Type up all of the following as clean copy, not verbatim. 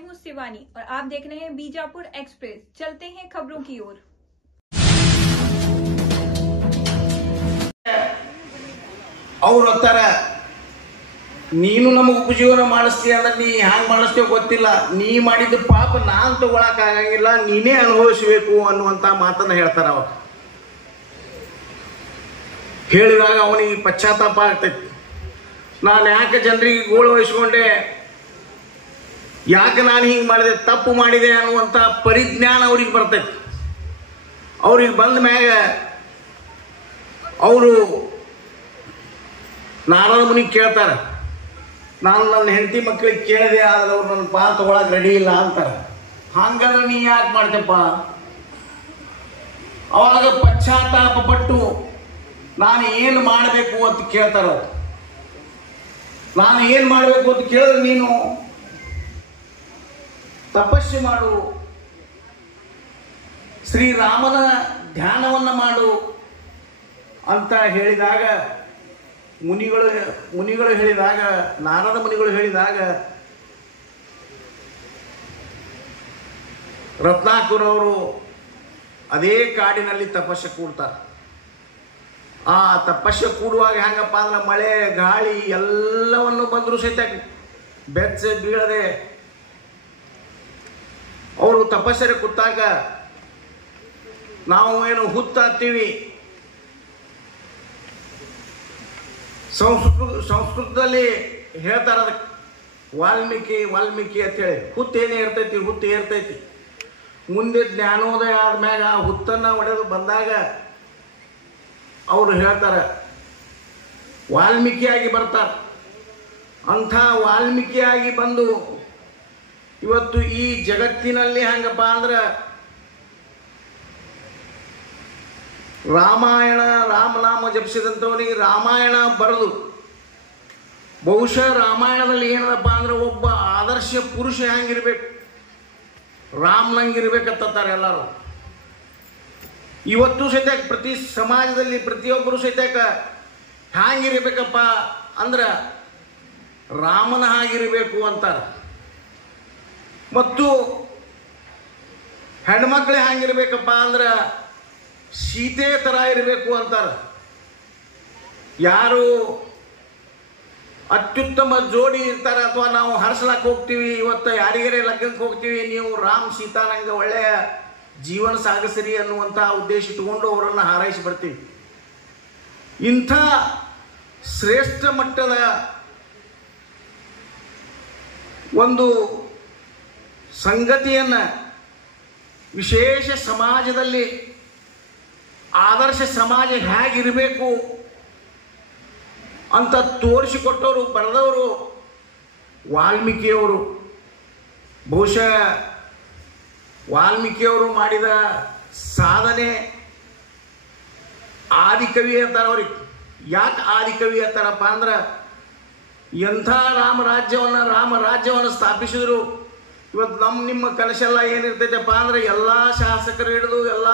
हूं शिवानी और आप देख रहे हैं बीजापुर एक्सप्रेस। चलते हैं खबरों की ओर। ಅವ್ರು ಅಂತಾರ ನೀನು ನಮಗೆ ಉಪಜೀವನ ಮಾಡಿಸ್ತೀಯ ಅಂದ್ರೆ ನೀ ಹ್ಯಾಂಗೆ ಮಾಡಿಸ್ತೇವ ಗೊತ್ತಿಲ್ಲ, ನೀ ಮಾಡಿದ ಪಾಪ ನಾನು ತಗೊಳಕ್ಕಾಗಂಗಿಲ್ಲ, ನೀನೇ ಅನುಭವಿಸಬೇಕು ಅನ್ನುವಂಥ ಮಾತನ್ನು ಹೇಳ್ತಾರ. ಅವ್ರು ಹೇಳಿದಾಗ ಅವನಿಗೆ ಪಶ್ಚಾತ್ತಾಪ ಆಗ್ತೈತಿ. ನಾನು ಯಾಕೆ ಜನರಿಗೆ ಗೋಳು ವಹಿಸ್ಕೊಂಡೆ, ಯಾಕೆ ನಾನು ಹಿಂಗೆ ಮಾಡಿದೆ, ತಪ್ಪು ಮಾಡಿದೆ ಅನ್ನುವಂಥ ಪರಿಜ್ಞಾನ ಅವ್ರಿಗೆ ಬರ್ತೈತಿ. ಅವ್ರಿಗೆ ಬಂದ ಮ್ಯಾಗ ಅವರು ನಾರದ ಮುನಿಗೆ ಕೇಳ್ತಾರೆ, ನಾನು ನನ್ನ ಹೆಂಡತಿ ಮಕ್ಕಳಿಗೆ ಕೇಳಿದೆ ಆದರೆ ಅವ್ರು ನನ್ನ ಪಾಲ್ ತಗೊಳಕ್ಕೆ ರೆಡಿ ಇಲ್ಲ ಅಂತಾರೆ. ಹಂಗಾದ್ರೆ ನೀ ಯಾಕೆ ಮಾಡ್ತೇಪ್ಪ? ಅವಾಗ ಪಶ್ಚಾತ್ತಾಪ ಪಟ್ಟು ನಾನು ಏನು ಮಾಡಬೇಕು ಅಂತ ಕೇಳ್ತಾರ. ನಾನು ಏನು ಮಾಡಬೇಕು ಅಂತ ಕೇಳಿದ್ರೆ ನೀನು ತಪಸ್ಸು ಮಾಡು, ಶ್ರೀರಾಮನ ಧ್ಯಾನವನ್ನು ಮಾಡು ಅಂತ ಹೇಳಿದಾಗ ಮುನಿಗಳು ಹೇಳಿದಾಗ, ನಾರದ ಮುನಿಗಳು ಹೇಳಿದಾಗ ರತ್ನಾಕರ್ ಅವರು ಅದೇ ಕಾಡಿನಲ್ಲಿ ತಪಸ್ಸು ಕೂಡ್ತಾರೆ. ಆ ತಪಸ್ಸು ಕೂಡುವಾಗ ಹೆಂಗಪ್ಪ ಅಂದ್ರೆ ಮಳೆ ಗಾಳಿ ಎಲ್ಲವನ್ನು ಬಂದರೂ ಸಹಿತ ಬೆಚ್ಚ ಬೀಳದೆ ಅವರು ತಪಸ್ಸರೆ ಕೂತಾಗ ನಾವು ಏನು ಹುತ್ತಾಗ್ತೀವಿ, ಸಂಸ್ಕೃತದಲ್ಲಿ ಹೇಳ್ತಾರೆ ಅದಕ್ಕೆ ವಾಲ್ಮೀಕಿ ಅಂತೇಳಿ. ಹುತ್ತೇನೇ ಇರ್ತೈತಿ, ಹುತ್ತು ಏರ್ತೈತಿ. ಮುಂದೆ ಜ್ಞಾನೋದಯ ಆದ್ಮ್ಯಾಗ ಆ ಹುತ್ತನ್ನು ಒಡೆದು ಬಂದಾಗ ಅವರು ಹೇಳ್ತಾರೆ ವಾಲ್ಮೀಕಿಯಾಗಿ ಬರ್ತಾರೆ. ಅಂಥ ವಾಲ್ಮೀಕಿಯಾಗಿ ಬಂದು ಇವತ್ತು ಈ ಜಗತ್ತಿನಲ್ಲಿ ಹೆಂಗಪ್ಪ ಅಂದ್ರೆ ರಾಮಾಯಣ ರಾಮನಾಮ ಜಪಿಸಿದಂಥವನಿಗೆ ರಾಮಾಯಣ ಬರೆದು, ಬಹುಶಃ ರಾಮಾಯಣದಲ್ಲಿ ಏನದಪ್ಪ ಅಂದ್ರೆ ಒಬ್ಬ ಆದರ್ಶ ಪುರುಷ ಹೆಂಗಿರ್ಬೇಕು, ರಾಮ್ನಂಗಿರ್ಬೇಕಂತಾರೆ ಎಲ್ಲರೂ. ಇವತ್ತು ಸಹಿತ ಪ್ರತಿ ಸಮಾಜದಲ್ಲಿ ಪ್ರತಿಯೊಬ್ಬರು ಸಹಿತ ಹ್ಯಾಂಗಿರ್ಬೇಕಪ್ಪ ಅಂದ್ರೆ ರಾಮನ ಹಾಗಿರಬೇಕು ಅಂತಾರೆ. ಮತ್ತು ಹೆಣ್ಮಕ್ಳು ಹ್ಯಾಂಗಿರ್ಬೇಕಪ್ಪ ಅಂದ್ರೆ ಸೀತೆ ಥರ ಇರಬೇಕು ಅಂತಾರೆ. ಯಾರು ಅತ್ಯುತ್ತಮ ಜೋಡಿ ಇರ್ತಾರೆ ಅಥವಾ ನಾವು ಹರ್ಸ್ಲಕ್ಕೆ ಹೋಗ್ತೀವಿ, ಇವತ್ತು ಯಾರಿಗಾರೇ ಲಗ್ನಕ್ಕೆ ಹೋಗ್ತೀವಿ, ನೀವು ರಾಮ್ ಸೀತಾ ನಂಗೆ ಒಳ್ಳೆಯ ಜೀವನ ಸಾಗಿಸಿರಿ ಅನ್ನುವಂಥ ಉದ್ದೇಶ ಇಟ್ಟುಕೊಂಡು ಅವರನ್ನು ಹಾರೈಸಿ ಬರ್ತೀವಿ. ಇಂಥ ಶ್ರೇಷ್ಠ ಮಟ್ಟದ ಒಂದು ಸಂಗತಿಯನ್ನು ವಿಶೇಷ ಸಮಾಜದಲ್ಲಿ ಆದರ್ಶ ಸಮಾಜ ಹೇಗಿರಬೇಕು ಅಂತ ತೋರಿಸಿಕೊಟ್ಟವರು ಬರೆದವರು ವಾಲ್ಮೀಕಿಯವರು. ಬಹುಶಃ ವಾಲ್ಮೀಕಿಯವರು ಮಾಡಿದ ಸಾಧನೆ ಆದಿಕವಿ ಅಂತಾರೆ ಅವ್ರಿಗೆ. ಯಾಕೆ ಆದಿಕವಿ ಅಂತಾರಪ್ಪ ಅಂದ್ರೆ ಎಂಥ ರಾಮರಾಜ್ಯವನ್ನು ಸ್ಥಾಪಿಸಿದ್ರು. ಇವತ್ತು ನಿಮ್ಮ ಕನಸೆಲ್ಲ ಏನಿರ್ತೈತಪ್ಪ ಅಂದ್ರೆ ಎಲ್ಲ ಶಾಸಕರು ಹಿಡಿದು ಎಲ್ಲ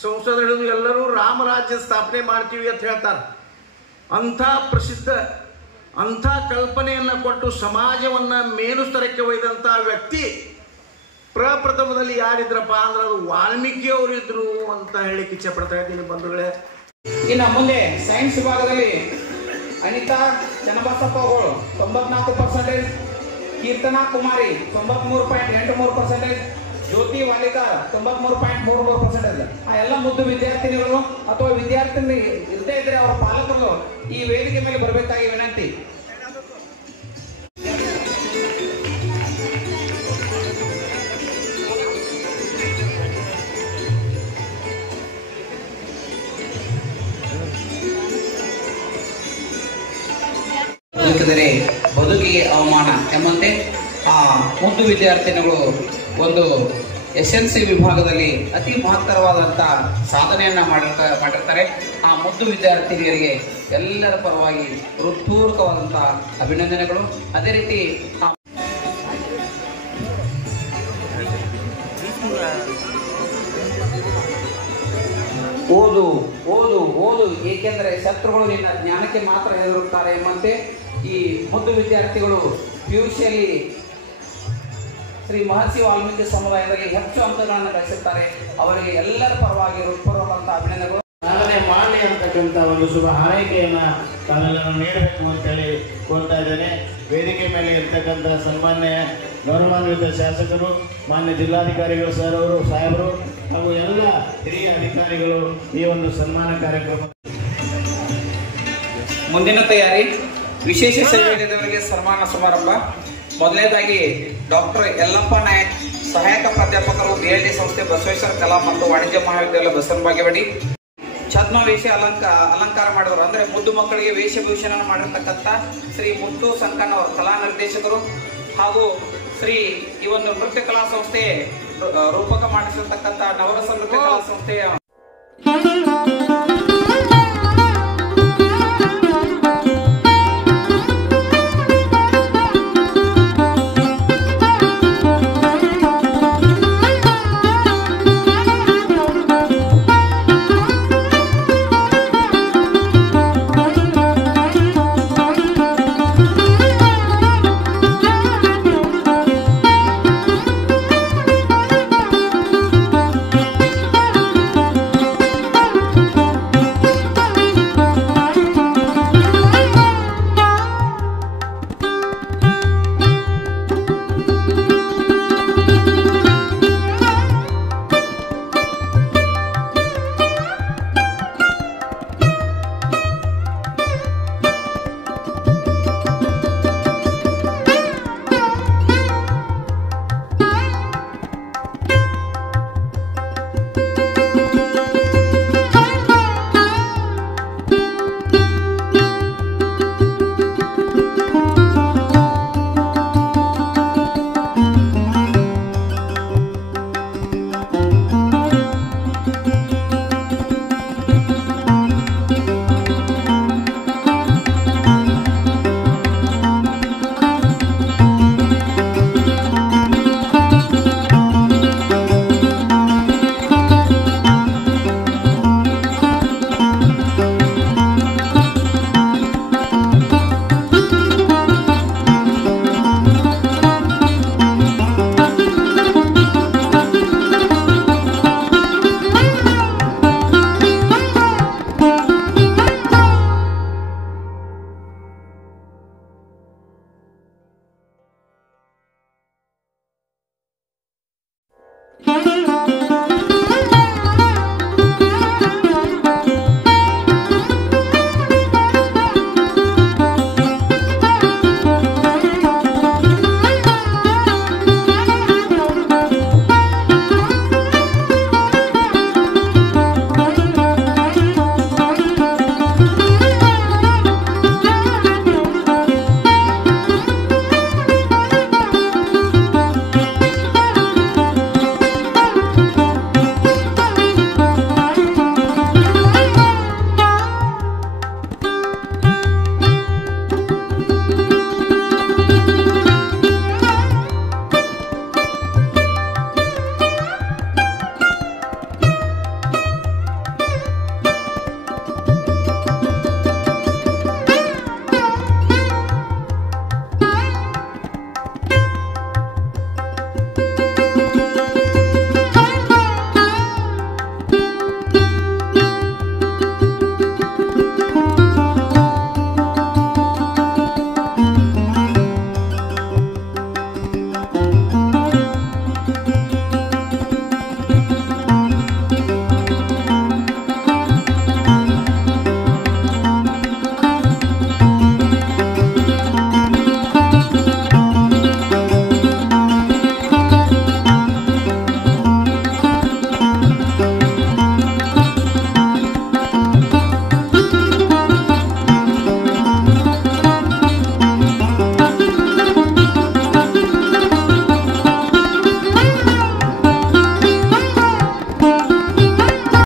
ಸಂಸದರು ಹಿಡಿದು ಎಲ್ಲರೂ ರಾಮರಾಜ್ಯ ಸ್ಥಾಪನೆ ಮಾಡ್ತೀವಿ ಅಂತ ಹೇಳ್ತಾರೆ. ಅಂಥ ಪ್ರಸಿದ್ಧ ಅಂಥ ಕಲ್ಪನೆಯನ್ನು ಕೊಟ್ಟು ಸಮಾಜವನ್ನು ಮೇಲುಸ್ತರಕ್ಕೆ ಒಯ್ದಂಥ ವ್ಯಕ್ತಿ ಪ್ರಪ್ರಥಮದಲ್ಲಿ ಯಾರಿದ್ರಪ್ಪ ಅಂದ್ರೆ ಅದು ವಾಲ್ಮೀಕಿಯವರು ಇದ್ರು ಅಂತ ಹೇಳಿಕ್ಕೆ ಇಚ್ಛೆ ಪಡ್ತಾ ಇದ್ದೀನಿ ಬಂಧುಗಳೇ. ಇನ್ನು ಮುಂದೆ ಸೈನ್ಸ್ ವಿಭಾಗದಲ್ಲಿ ಅನಿತಾ ಚನ್ನಬಸಪ್ಪಗಳು 94%, ಕೀರ್ತನಾ ಕುಮಾರಿ 93.83%, ಜ್ಯೋತಿ ವಾಲಿಕಾರ್ 93.33%. ಆ ಎಲ್ಲ ಮುದ್ದು ವಿದ್ಯಾರ್ಥಿನಿಗಳು ಅಥವಾ ವಿದ್ಯಾರ್ಥಿನಿ ಇರದೇ ಇದ್ರೆ ಅವರ ಪಾಲಕರು ಈ ವೇದಿಕೆ ಮೇಲೆ ಬರಬೇಕಾಗಿ ವಿನಂತಿ. ಬದುಕಿದರೆ ಬದುಕಿಗೆ ಅವಮಾನ ಎಂಬಂತೆ ಆ ಮುದ್ದು ವಿದ್ಯಾರ್ಥಿನಿಗಳು ಒಂದು SNC ವಿಭಾಗದಲ್ಲಿ ಅತಿ ಮಹತ್ತರವಾದಂಥ ಸಾಧನೆಯನ್ನು ಮಾಡಿರ್ತಾರೆ. ಆ ಮುದ್ದು ವಿದ್ಯಾರ್ಥಿನಿಯರಿಗೆ ಎಲ್ಲರ ಪರವಾಗಿ ಹೃತ್ಪೂರ್ವಕವಾದಂಥ ಅಭಿನಂದನೆಗಳು. ಅದೇ ರೀತಿ ಓದು ಓದು ಓದು, ಏಕೆಂದರೆ ಶತ್ರುಗಳು ನಿನ್ನ ಜ್ಞಾನಕ್ಕೆ ಮಾತ್ರ ಹೆದರುತ್ತಾರೆ ಎಂಬಂತೆ ಈ ಮುದ್ದು ವಿದ್ಯಾರ್ಥಿಗಳು PUCಯಲ್ಲಿ ಶ್ರೀ ಮಹರ್ಷಿ ವಾಲ್ಮೀಕಿ ಸಮುದಾಯದಲ್ಲಿ ಹೆಚ್ಚು ಅಂಕಗಳನ್ನು ಗಳಿಸಿರ್ತಾರೆ. ಅವರಿಗೆ ಎಲ್ಲರ ಪರವಾಗಿ ಹೃತ್ಪೂರ್ವಕಂತ ಅಭಿನಂದನೆಗಳು. ಸಾಧನೆ ಮಾಡಲಿ ಅಂತಕ್ಕಂಥ ಒಂದು ಶುಭ ಹಾರೈಕೆಯನ್ನ ತಾವೆಲ್ಲರೂ ನೀಡಬೇಕು ಅಂತೇಳಿ ಕೋರ್ತಾ ಇದ್ದೇನೆ. ವೇದಿಕೆ ಮೇಲೆ ಇರ್ತಕ್ಕಂಥ ಸನ್ಮಾನ್ಯ ಗೌರವಾನ್ವಿತ ಶಾಸಕರು, ಮಾನ್ಯ ಜಿಲ್ಲಾಧಿಕಾರಿಗಳು ಸರ್ ಅವರು, ಸಾಹೇಬರು ಹಾಗೂ ಎಲ್ಲ ಹಿರಿಯ ಅಧಿಕಾರಿಗಳು ಈ ಒಂದು ಸನ್ಮಾನ ಕಾರ್ಯಕ್ರಮ. ಮುಂದಿನ ತಯಾರಿ ವಿಶೇಷ ಸೇವೆಯವರಿಗೆ ಸನ್ಮಾನ ಸಮಾರಂಭ. ಮೊದಲನೇದಾಗಿ ಡಾಕ್ಟರ್ ಯಲ್ಲಪ್ಪ ನಾಯಕ್, ಸಹಾಯಕ ಪ್ರಾಧ್ಯಾಪಕರು, BLD ಸಂಸ್ಥೆ, ಬಸವೇಶ್ವರ ಕಲಾ ಮತ್ತು ವಾಣಿಜ್ಯ ಮಹಾವಿದ್ಯಾಲಯ, ಬಸವನ ಬಾಗೇವಾಡಿ. ಛದ್ಮ ಅಲಂಕಾರ ಮಾಡಿದ್ರು ಅಂದ್ರೆ ಮುದ್ದು ಮಕ್ಕಳಿಗೆ ವೇಷಭೂಷಣ ಮಾಡಿರ್ತಕ್ಕಂಥ ಶ್ರೀ ಮುತ್ತು ಸಂಕನ್ ಅವರು ಕಲಾ ನಿರ್ದೇಶಕರು ಹಾಗೂ ಶ್ರೀ ಈ ಒಂದು ನೃತ್ಯ ಕಲಾ ಸಂಸ್ಥೆ ರೂಪಕ ಮಾಡಿಸಿರ್ತಕ್ಕಂಥ ನವರಸ ನೃತ್ಯ ಕಲಾ ಸಂಸ್ಥೆಯ